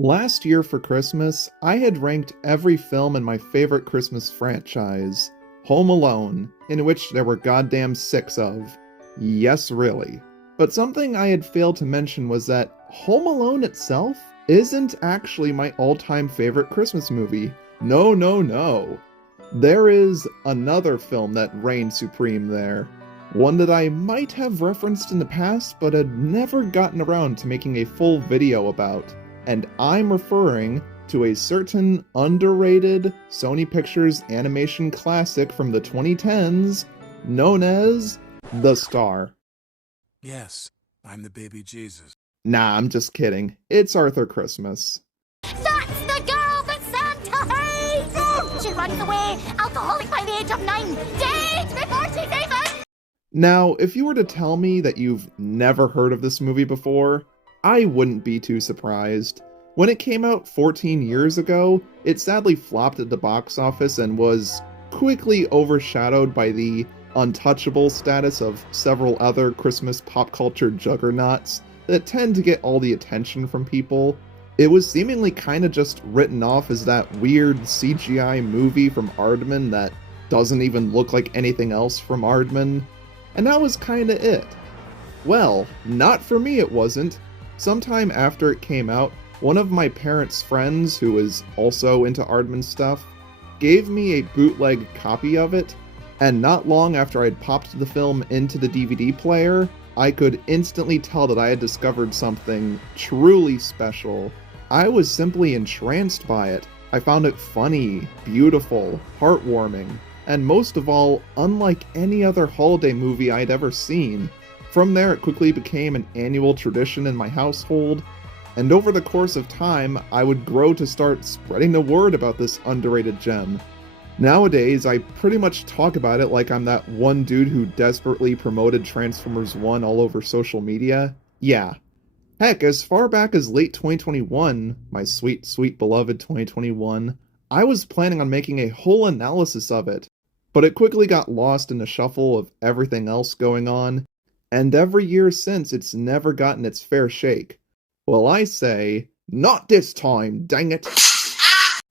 Last year for Christmas, I had ranked every film in my favorite Christmas franchise, Home Alone, in which there were goddamn 6 of. Yes, really. But something I had failed to mention was that Home Alone itself isn't actually my all-time favorite Christmas movie. No, no, no. There is another film that reigned supreme there. One that I might have referenced in the past, but had never gotten around to making a full video about. And I'm referring to a certain underrated Sony Pictures animation classic from the 2010s, known as The Star. Yes, I'm the baby Jesus. Nah, I'm just kidding. It's Arthur Christmas. That's the girl that Santa hates! She runs away, alcoholic by the age of 9, dead before she's even... Now, if you were to tell me that you've never heard of this movie before, I wouldn't be too surprised. When it came out 14 years ago, it sadly flopped at the box office and was quickly overshadowed by the untouchable status of several other Christmas pop culture juggernauts that tend to get all the attention from people. It was seemingly kinda just written off as that weird CGI movie from Aardman that doesn't even look like anything else from Aardman, and that was kinda it. Well, not for me it wasn't. Sometime after it came out, one of my parents' friends, who is also into Aardman stuff, gave me a bootleg copy of it, and not long after I'd popped the film into the DVD player, I could instantly tell that I had discovered something truly special. I was simply entranced by it. I found it funny, beautiful, heartwarming, and most of all, unlike any other holiday movie I'd ever seen. From there, it quickly became an annual tradition in my household, and over the course of time, I would grow to start spreading the word about this underrated gem. Nowadays, I pretty much talk about it like I'm that one dude who desperately promoted Transformers 1 all over social media. Yeah. Heck, as far back as late 2021, my sweet, sweet beloved 2021, I was planning on making a whole analysis of it, but it quickly got lost in the shuffle of everything else going on, and every year since it's never gotten its fair shake. Well, I say, not this time, dang it!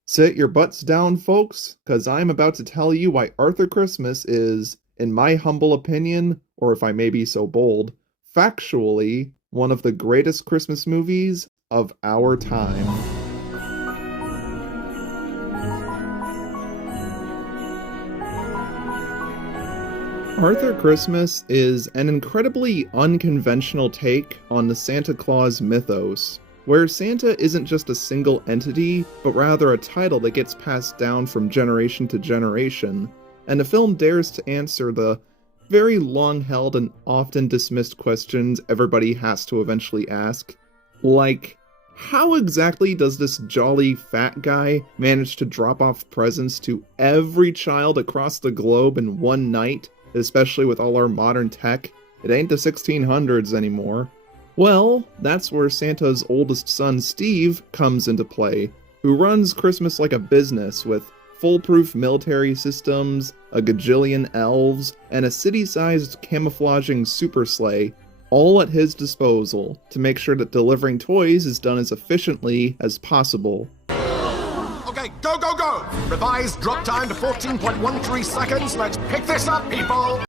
Sit your butts down, folks, cause I'm about to tell you why Arthur Christmas is, in my humble opinion, or if I may be so bold, factually, one of the greatest Christmas movies of our time. Arthur Christmas is an incredibly unconventional take on the Santa Claus mythos, where Santa isn't just a single entity, but rather a title that gets passed down from generation to generation, and the film dares to answer the very long-held and often dismissed questions everybody has to eventually ask, like, how exactly does this jolly fat guy manage to drop off presents to every child across the globe in one night? Especially with all our modern tech, it ain't the 1600s anymore. Well, that's where Santa's oldest son, Steve, comes into play, who runs Christmas like a business with foolproof military systems, a gajillion elves, and a city-sized camouflaging super sleigh, all at his disposal to make sure that delivering toys is done as efficiently as possible. Okay, go, go, go! Revised drop time to 14.13 seconds. Let's pick this up, people!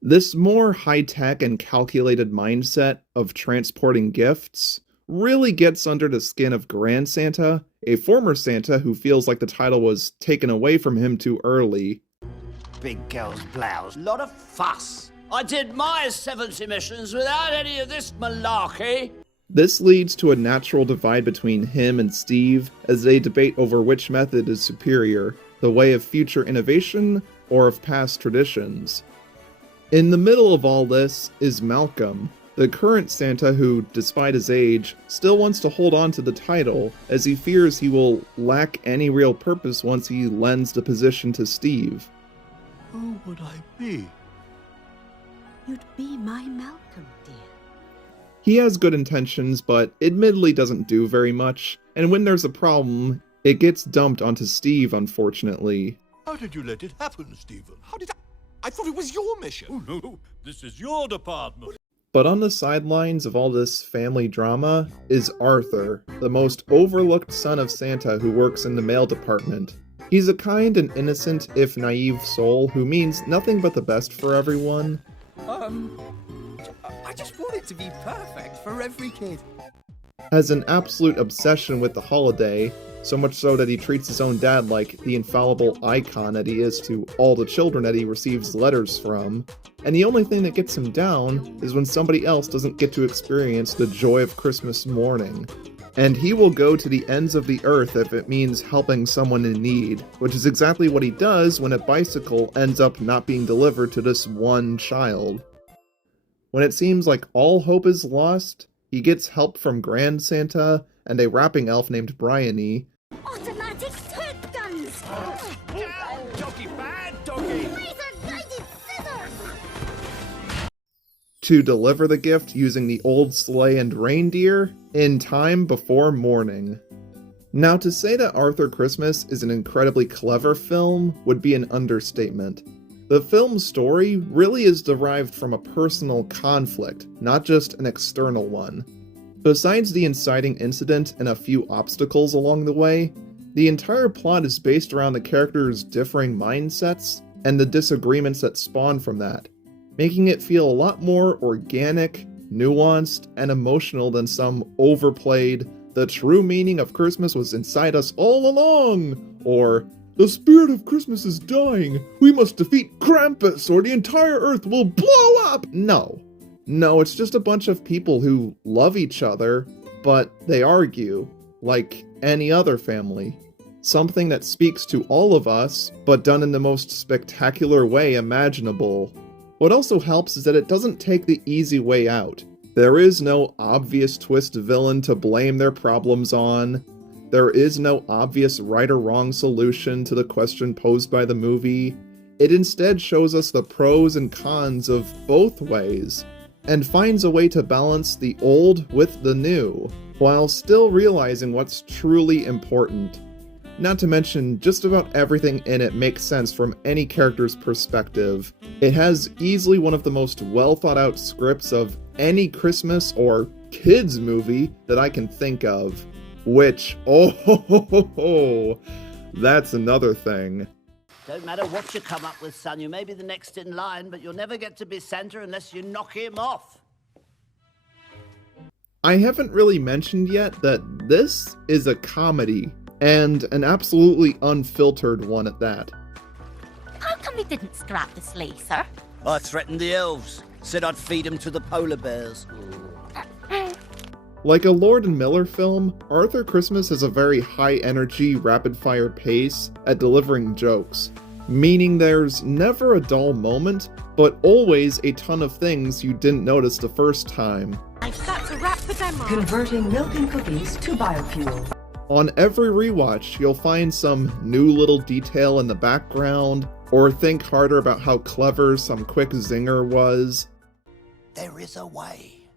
This more high-tech and calculated mindset of transporting gifts really gets under the skin of Grand Santa, a former Santa who feels like the title was taken away from him too early. Big girl's blouse. Lot of fuss. I did my 70 missions without any of this malarkey. This leads to a natural divide between him and Steve as they debate over which method is superior, the way of future innovation or of past traditions. In the middle of all this is Malcolm, the current Santa who, despite his age, still wants to hold on to the title as he fears he will lack any real purpose once he lends the position to Steve. Who would I be? You'd be my Malcolm, dear. He has good intentions, but admittedly doesn't do very much, and when there's a problem, it gets dumped onto Steve, unfortunately. How did you let it happen, Stephen? How did I thought it was your mission. Oh, no, this is your department. But on the sidelines of all this family drama is Arthur, the most overlooked son of Santa who works in the mail department. He's a kind and innocent, if naive soul who means nothing but the best for everyone. I just want it to be perfect for every kid. Has an absolute obsession with the holiday, so much so that he treats his own dad like the infallible icon that he is to all the children that he receives letters from. And the only thing that gets him down is when somebody else doesn't get to experience the joy of Christmas morning. And he will go to the ends of the earth if it means helping someone in need, which is exactly what he does when a bicycle ends up not being delivered to this one child. When it seems like all hope is lost, he gets help from Grand Santa and a rapping elf named Bryony. Automatic toot guns! Doggy, bad doggy! Laser-guided scissors! To deliver the gift using the old sleigh and reindeer in time before morning. Now, to say that Arthur Christmas is an incredibly clever film would be an understatement. The film's story really is derived from a personal conflict, not just an external one. Besides the inciting incident and a few obstacles along the way, the entire plot is based around the characters' differing mindsets and the disagreements that spawn from that, making it feel a lot more organic, nuanced, and emotional than some overplayed, "the true meaning of Christmas was inside us all along," or "the spirit of Christmas is dying, we must defeat Krampus or the entire earth will blow up." No, it's just a bunch of people who love each other, but they argue, like any other family. Something that speaks to all of us, but done in the most spectacular way imaginable. What also helps is that it doesn't take the easy way out. There is no obvious twist villain to blame their problems on. There is no obvious right or wrong solution to the question posed by the movie. It instead shows us the pros and cons of both ways, and finds a way to balance the old with the new, while still realizing what's truly important. Not to mention, just about everything in it makes sense from any character's perspective. It has easily one of the most well thought out scripts of any Christmas or kids movie that I can think of. Which, that's another thing. Don't matter what you come up with, son. You may be the next in line, but you'll never get to be Santa unless you knock him off. I haven't really mentioned yet that this is a comedy, and an absolutely unfiltered one at that. How come we didn't scrap the sleigh, sir? I threatened the elves. Said I'd feed him to the polar bears. Like a Lord and Miller film, Arthur Christmas has a very high-energy, rapid-fire pace at delivering jokes, meaning there's never a dull moment, but always a ton of things you didn't notice the first time. I've got to wrap the demo. Converting milk and cookies to biofuel. On every rewatch, you'll find some new little detail in the background, or think harder about how clever some quick zinger was. There is a way.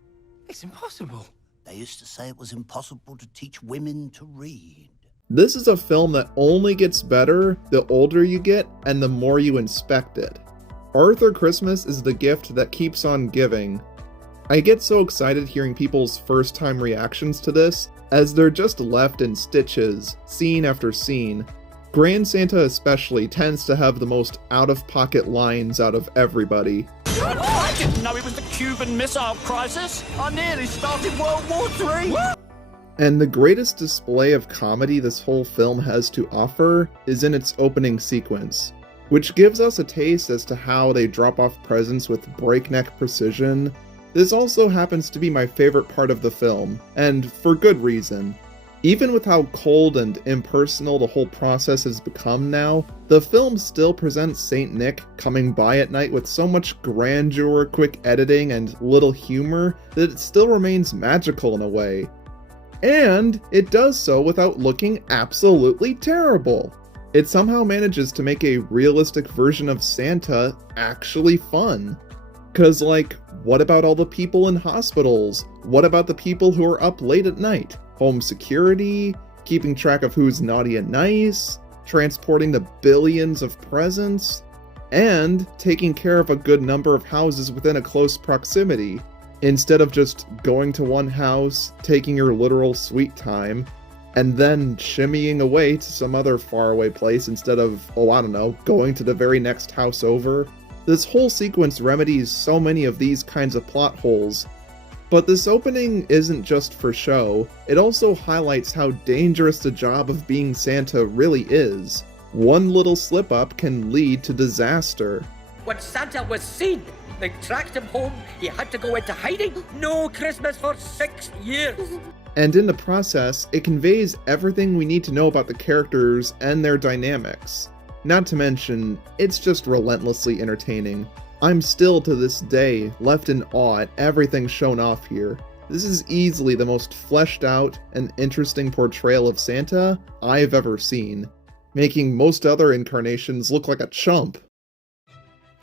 It's impossible. They used to say it was impossible to teach women to read. This is a film that only gets better the older you get and the more you inspect it. Arthur Christmas is the gift that keeps on giving. I get so excited hearing people's first-time reactions to this, as they're just left in stitches, scene after scene. Grand Santa especially tends to have the most out-of-pocket lines out of everybody. I didn't know it was the Cuban Missile Crisis. I nearly started World War III. And the greatest display of comedy this whole film has to offer is in its opening sequence, which gives us a taste as to how they drop off presents with breakneck precision. This also happens to be my favorite part of the film, and for good reason. Even with how cold and impersonal the whole process has become now, the film still presents Saint Nick coming by at night with so much grandeur, quick editing, and little humor that it still remains magical in a way. And it does so without looking absolutely terrible. It somehow manages to make a realistic version of Santa actually fun. 'Cause what about all the people in hospitals? What about the people who are up late at night? Home security, keeping track of who's naughty and nice, transporting the billions of presents, and taking care of a good number of houses within a close proximity. Instead of just going to one house, taking your literal sweet time, and then shimmying away to some other faraway place instead of, oh, I don't know, going to the very next house over. This whole sequence remedies so many of these kinds of plot holes. But this opening isn't just for show, it also highlights how dangerous the job of being Santa really is. One little slip-up can lead to disaster. When Santa was seen, they tracked him home, he had to go into hiding, no Christmas for 6 years. And in the process, it conveys everything we need to know about the characters and their dynamics. Not to mention, it's just relentlessly entertaining. I'm still to this day left in awe at everything shown off here. This is easily the most fleshed out and interesting portrayal of Santa I've ever seen, making most other incarnations look like a chump.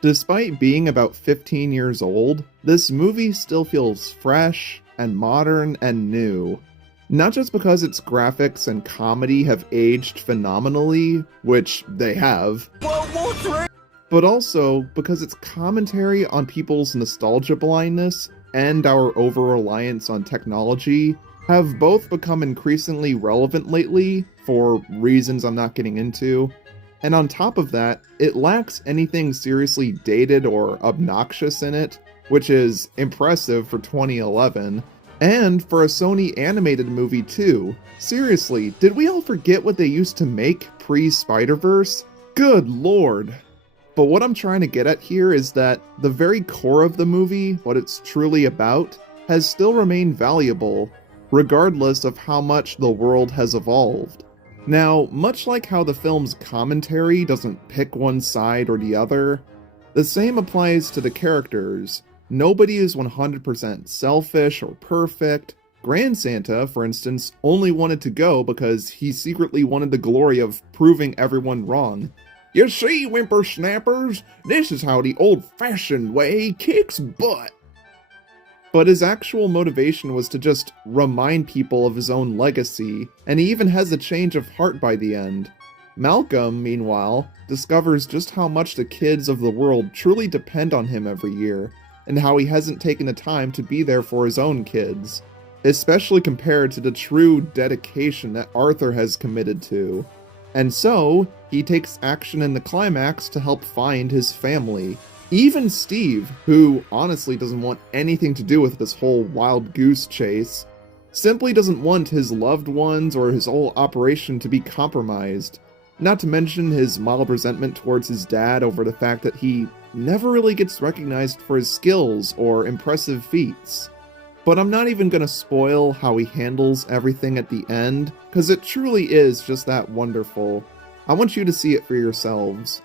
Despite being about 15 years old, this movie still feels fresh and modern and new. Not just because its graphics and comedy have aged phenomenally, which they have, but also because its commentary on people's nostalgia blindness and our over-reliance on technology have both become increasingly relevant lately, for reasons I'm not getting into. And on top of that, it lacks anything seriously dated or obnoxious in it, which is impressive for 2011, and for a Sony animated movie too. Seriously, did we all forget what they used to make pre-Spider-Verse? Good lord. But what I'm trying to get at here is that the very core of the movie, what it's truly about, has still remained valuable, regardless of how much the world has evolved. Now, much like how the film's commentary doesn't pick one side or the other, the same applies to the characters. Nobody is 100% selfish or perfect. Grand Santa, for instance, only wanted to go because he secretly wanted the glory of proving everyone wrong. You see, whippersnappers, this is how the old-fashioned way kicks butt. But his actual motivation was to just remind people of his own legacy, and he even has a change of heart by the end. Malcolm, meanwhile, discovers just how much the kids of the world truly depend on him every year, and how he hasn't taken the time to be there for his own kids, especially compared to the true dedication that Arthur has committed to. And so, he takes action in the climax to help find his family. Even Steve, who honestly doesn't want anything to do with this whole wild goose chase, simply doesn't want his loved ones or his whole operation to be compromised. Not to mention his mild resentment towards his dad over the fact that he never really gets recognized for his skills or impressive feats. But I'm not even gonna spoil how he handles everything at the end, because it truly is just that wonderful. I want you to see it for yourselves.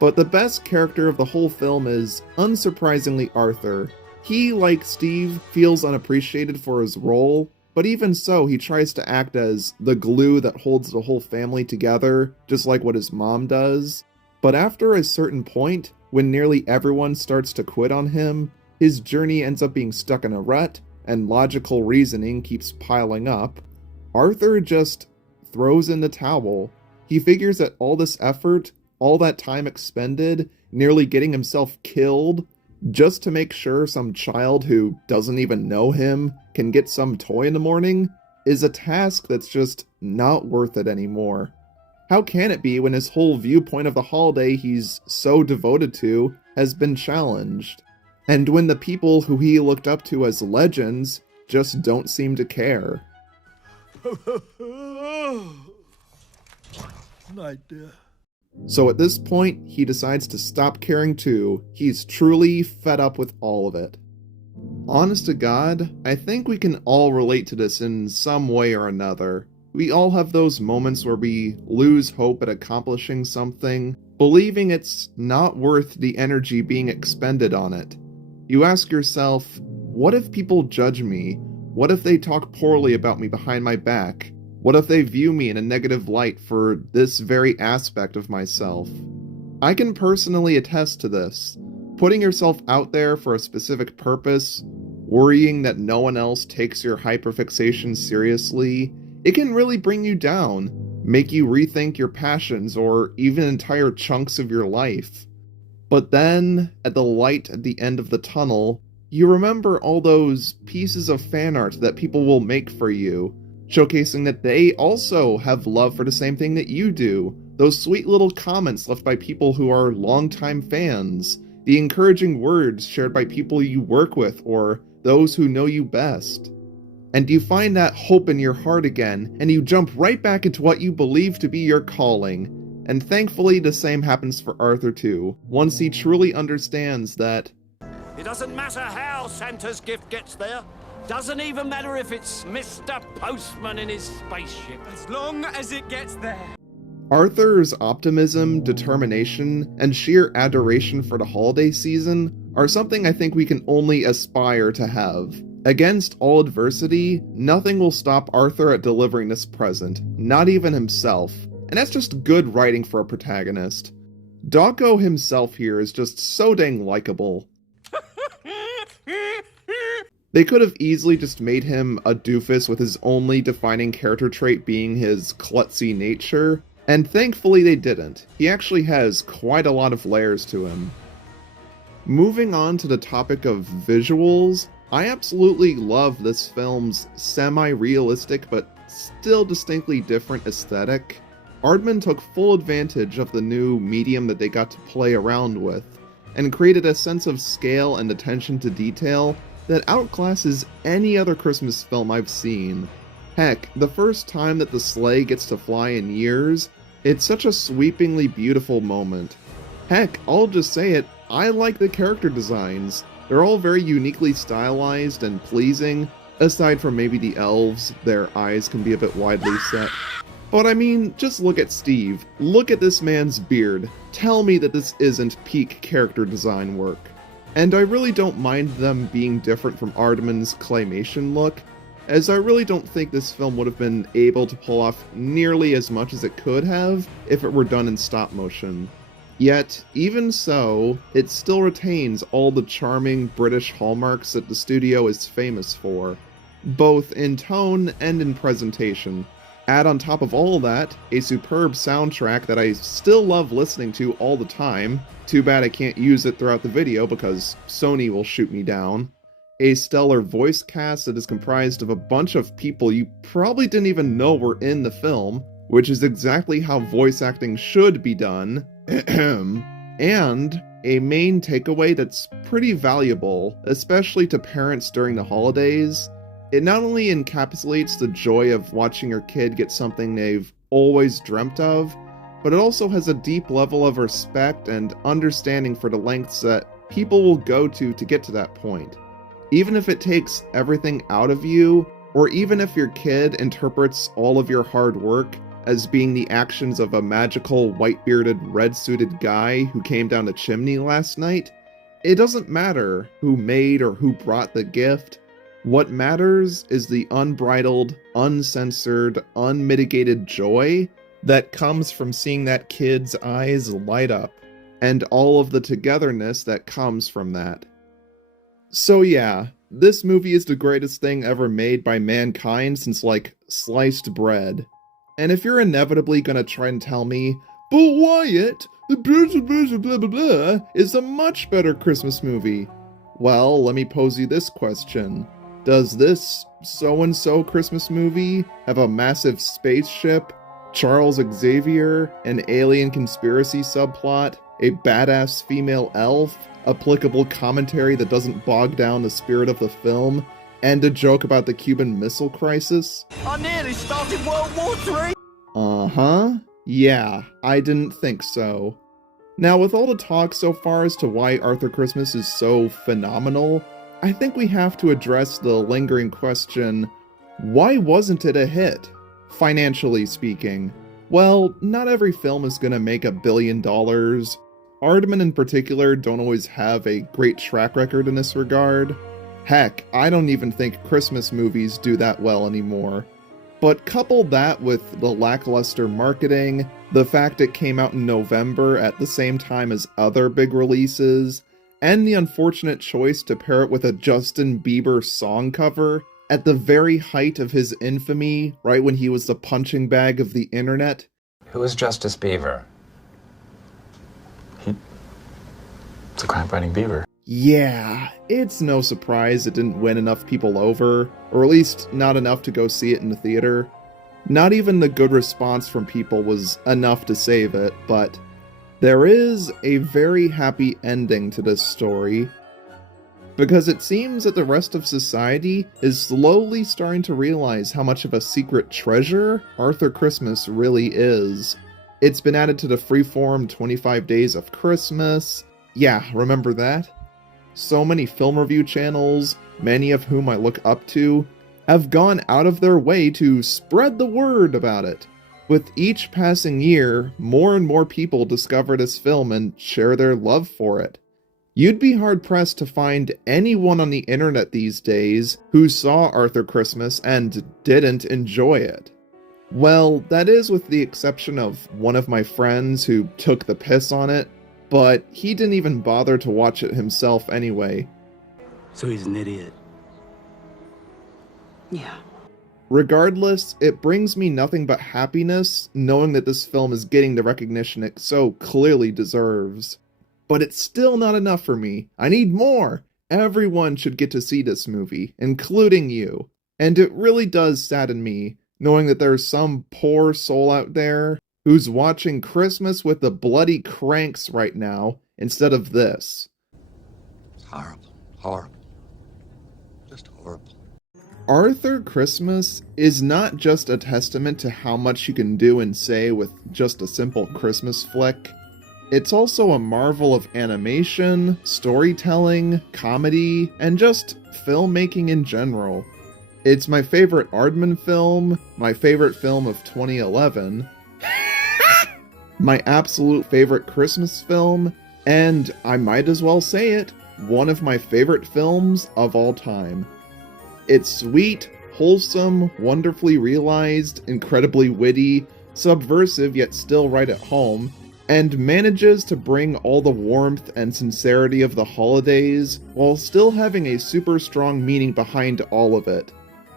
But the best character of the whole film is, unsurprisingly, Arthur. He, like Steve, feels unappreciated for his role, but even so, he tries to act as the glue that holds the whole family together, just like what his mom does. But after a certain point, when nearly everyone starts to quit on him, his journey ends up being stuck in a rut, and logical reasoning keeps piling up, Arthur just throws in the towel. He figures that all this effort, all that time expended, nearly getting himself killed, just to make sure some child who doesn't even know him can get some toy in the morning, is a task that's just not worth it anymore. How can it be when his whole viewpoint of the holiday he's so devoted to has been challenged? And when the people who he looked up to as legends just don't seem to care? Night, dear. So at this point, he decides to stop caring too. He's truly fed up with all of it. Honest to God, I think we can all relate to this in some way or another. We all have those moments where we lose hope at accomplishing something, believing it's not worth the energy being expended on it. You ask yourself, what if people judge me? What if they talk poorly about me behind my back? What if they view me in a negative light for this very aspect of myself? I can personally attest to this. Putting yourself out there for a specific purpose, worrying that no one else takes your hyperfixation seriously, it can really bring you down, make you rethink your passions or even entire chunks of your life. But then, at the light at the end of the tunnel, You remember all those pieces of fan art that people will make for you, showcasing that they also have love for the same thing that you do, those sweet little comments left by people who are longtime fans, the encouraging words shared by people you work with or those who know you best. And you find that hope in your heart again, and you jump right back into what you believe to be your calling. And thankfully, the same happens for Arthur too, once he truly understands that It doesn't matter how Santa's gift gets there. Doesn't even matter if it's Mr. Postman in his spaceship. As long as it gets there. Arthur's optimism, determination, and sheer adoration for the holiday season are something I think we can only aspire to have. Against all adversity, nothing will stop Arthur at delivering this present, not even himself, and that's just good writing for a protagonist. Doggo himself here is just so dang likable. They could have easily just made him a doofus with his only defining character trait being his klutzy nature, and thankfully they didn't. He actually has quite a lot of layers to him. Moving on to the topic of visuals, I absolutely love this film's semi-realistic but still distinctly different aesthetic. Aardman took full advantage of the new medium that they got to play around with, and created a sense of scale and attention to detail that outclasses any other Christmas film I've seen. Heck, the first time that the sleigh gets to fly in years, it's such a sweepingly beautiful moment. Heck, I'll just say it, I like the character designs. They're all very uniquely stylized and pleasing, aside from maybe the elves, their eyes can be a bit widely set. But I mean, just look at Steve. Look at this man's beard. Tell me that this isn't peak character design work. And I really don't mind them being different from Aardman's claymation look, as I really don't think this film would have been able to pull off nearly as much as it could have if it were done in stop motion. Yet, even so, it still retains all the charming British hallmarks that the studio is famous for, both in tone and in presentation. Add on top of all that, a superb soundtrack that I still love listening to all the time. Too bad I can't use it throughout the video because Sony will shoot me down. A stellar voice cast that is comprised of a bunch of people you probably didn't even know were in the film, which is exactly how voice acting should be done. And a main takeaway that's pretty valuable, especially to parents during the holidays. It not only encapsulates the joy of watching your kid get something they've always dreamt of, but it also has a deep level of respect and understanding for the lengths that people will go to get to that point. Even if it takes everything out of you, or even if your kid interprets all of your hard work as being the actions of a magical white-bearded red-suited guy who came down the chimney last night, it doesn't matter who made or who brought the gift. What matters is the unbridled, uncensored, unmitigated joy that comes from seeing that kid's eyes light up, and all of the togetherness that comes from that. So yeah, this movie is the greatest thing ever made by mankind since, like, sliced bread. And if you're inevitably gonna try and tell me, but Wyatt, the blah blah blah is a much better Christmas movie, well, let me pose you this question. Does this so-and-so Christmas movie have a massive spaceship, Charles Xavier, an alien conspiracy subplot, a badass female elf, applicable commentary that doesn't bog down the spirit of the film, and a joke about the Cuban Missile Crisis? I nearly started World War III! Uh-huh. Yeah, I didn't think so. Now, with all the talk so far as to why Arthur Christmas is so phenomenal, I think we have to address the lingering question, why wasn't it a hit? Financially speaking. Well, not every film is gonna make $1 billion. Aardman in particular don't always have a great track record in this regard. Heck, I don't even think Christmas movies do that well anymore. But couple that with the lackluster marketing, the fact it came out in November at the same time as other big releases, and the unfortunate choice to pair it with a Justin Bieber song cover at the very height of his infamy, right when he was the punching bag of the internet. Who is Justice Beaver? It's a crime-fighting beaver. Yeah, it's no surprise it didn't win enough people over, or at least not enough to go see it in the theater. Not even the good response from people was enough to save it, but there is a very happy ending to this story, because it seems that the rest of society is slowly starting to realize how much of a secret treasure Arthur Christmas really is. It's been added to the freeform 25 Days of Christmas. Yeah, remember that? So many film review channels, many of whom I look up to, have gone out of their way to spread the word about it. With each passing year, more and more people discover this film and share their love for it. You'd be hard-pressed to find anyone on the internet these days who saw Arthur Christmas and didn't enjoy it. Well, that is with the exception of one of my friends who took the piss on it, but he didn't even bother to watch it himself anyway. So he's an idiot. Yeah. Regardless, it brings me nothing but happiness knowing that this film is getting the recognition it so clearly deserves. But it's still not enough for me. I need more! Everyone should get to see this movie, including you. And it really does sadden me, knowing that there's some poor soul out there who's watching Christmas with the bloody cranks right now, instead of this. It's horrible. Horrible. Just horrible. Arthur Christmas is not just a testament to how much you can do and say with just a simple Christmas flick. It's also a marvel of animation, storytelling, comedy, and just filmmaking in general. It's my favorite Aardman film, my favorite film of 2011, my absolute favorite Christmas film, and I might as well say it, one of my favorite films of all time. It's sweet, wholesome, wonderfully realized, incredibly witty, subversive yet still right at home, and manages to bring all the warmth and sincerity of the holidays while still having a super strong meaning behind all of it,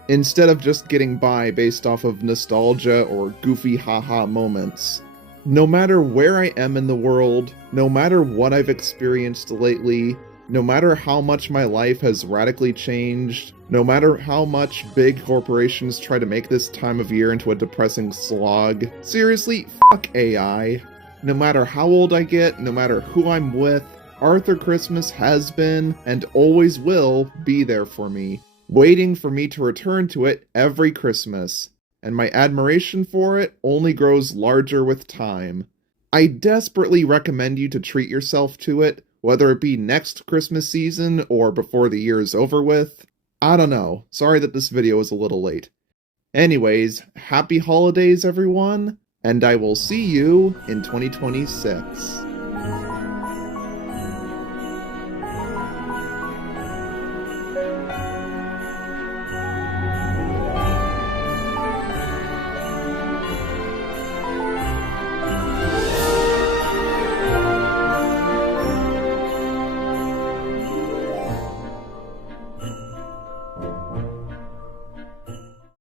instead of just getting by based off of nostalgia or goofy haha moments. No matter where I am in the world, no matter what I've experienced lately, no matter how much my life has radically changed, no matter how much big corporations try to make this time of year into a depressing slog, seriously, fuck AI. No matter how old I get, no matter who I'm with, Arthur Christmas has been and always will be there for me, waiting for me to return to it every Christmas, and my admiration for it only grows larger with time. I desperately recommend you to treat yourself to it, whether it be next Christmas season or before the year is over with. I don't know, sorry that this video is a little late. Anyways, happy holidays everyone, and I will see you in 2026.